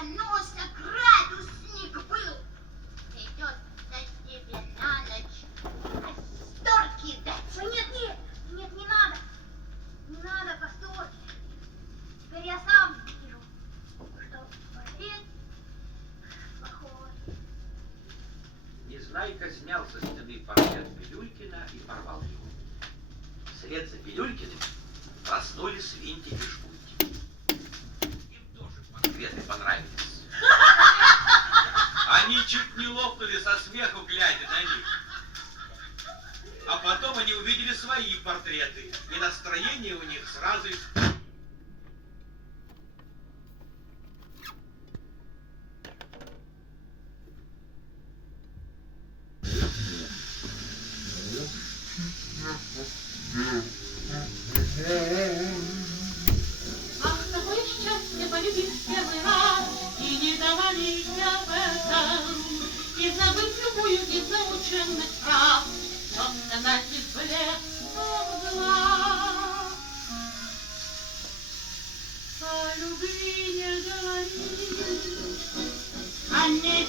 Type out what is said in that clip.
Венуся градусник был. Идет за тебе на ночь. Касторки дать. Ой, нет, не надо. Не надо касторки. Теперь я сам вижу, что портрет плохой. Незнайка снял со стены портрет Пилюлькина и порвал его. Вслед за Пилюлькиным проснулись Винтик и Шпунтик. Им тоже портреты понравились. Они чуть не лопнули со смеху, глядя на них. А потом они увидели свои портреты, и настроение у них сразу испортилось. Ах, такое счастье полюбить в первый раз и не говорить об этом, и забыть любую из наученных прав, но сказать лишь блеском глаз. О любви не говори, о ней